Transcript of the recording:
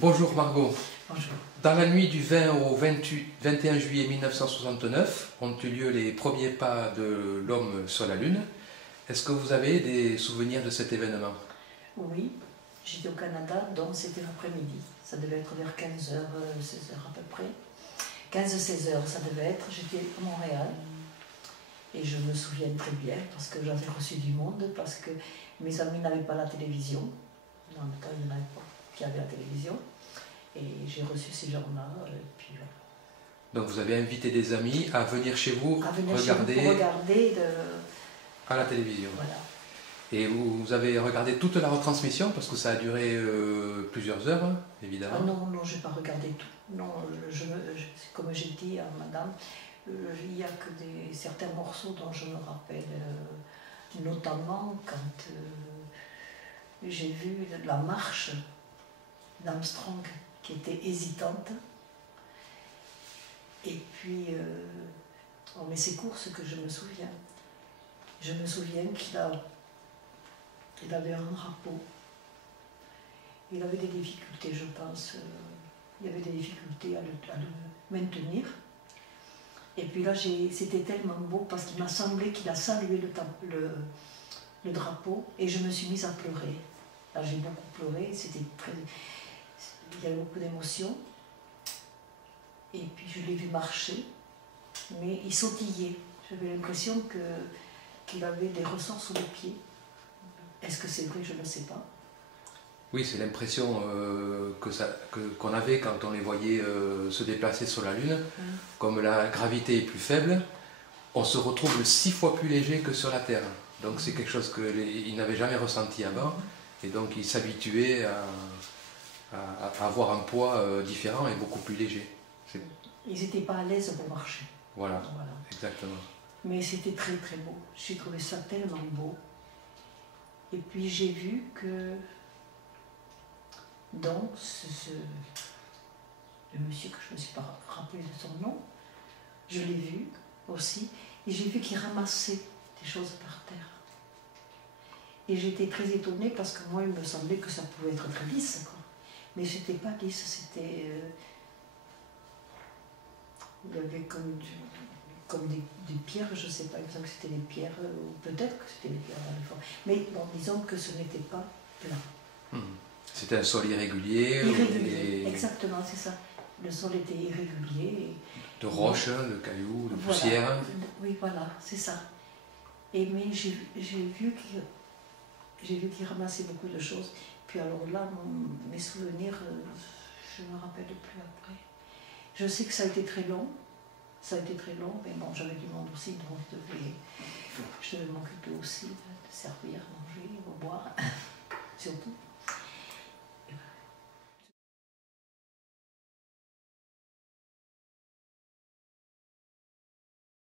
Bonjour Margot. Bonjour. Dans la nuit du 20 au 21 juillet 1969 ont eu lieu les premiers pas de l'homme sur la Lune. Est-ce que vous avez des souvenirs de cet événement? Oui, j'étais au Canada, donc c'était l'après-midi. Ça devait être vers 15h, 16h à peu près. 15-16h, ça devait être. J'étais à Montréal. Et je me souviens très bien parce que j'avais reçu du monde, parce que mes amis n'avaient pas la télévision. Dans le temps, il n'y en avait pas qui avaient la télévision. Et j'ai reçu ces gens-là. Puis voilà. Donc vous avez invité des amis à venir chez vous, À venir regarder, chez vous pour regarder à la télévision. Voilà. Et vous avez regardé toute la retransmission parce que ça a duré plusieurs heures, hein, évidemment. Ah non, non, je n'ai pas regardé tout. Non, comme j'ai dit à madame, il n'y a que certains morceaux dont je me rappelle, notamment quand j'ai vu la marche d'Armstrong qui était hésitante. Et puis, mais c'est court ce que je me souviens. Je me souviens qu'il avait un drapeau. Il avait des difficultés, je pense. Il y avait des difficultés à le maintenir. Et puis là, c'était tellement beau parce qu'il m'a semblé qu'il a salué le drapeau et je me suis mise à pleurer. Là, j'ai beaucoup pleuré, il y avait beaucoup d'émotions. Et puis je l'ai vu marcher, mais il sautillait. J'avais l'impression qu'il avait des ressorts sous les pieds. Est-ce que c'est vrai? Je ne sais pas. Oui, c'est l'impression qu'on avait quand on les voyait se déplacer sur la Lune. Comme la gravité est plus faible, on se retrouve 6 fois plus léger que sur la Terre. Donc c'est quelque chose qu'ils n'avaient jamais ressenti avant. Et donc ils s'habituaient à avoir un poids différent et beaucoup plus léger. Ils n'étaient pas à l'aise pour marcher. Voilà, exactement. Mais c'était très très beau. J'ai trouvé ça tellement beau. Et puis j'ai vu que donc le monsieur que je ne me suis pas rappelé de son nom, je l'ai vu aussi, et j'ai vu qu'il ramassait des choses par terre. Et j'étais très étonnée parce que moi il me semblait que ça pouvait être très lisse, quoi. Mais c'était pas lisse, c'était... il y avait comme des pierres, je ne sais pas, il me semble que c'était des pierres, ou peut-être que c'était des pierres dans le fond. Mais bon, disons que ce n'était pas plat. C'était un sol irrégulier. Irrégulier, exactement, c'est ça. Le sol était irrégulier. De roches, de cailloux, de poussière. Oui, voilà, c'est ça. Mais j'ai vu qu'il ramassait beaucoup de choses. Puis alors là, mes souvenirs, je ne me rappelle plus après. Je sais que ça a été très long. Ça a été très long, mais bon, j'avais du monde aussi, donc je devais m'occuper aussi de servir, manger, boire, surtout.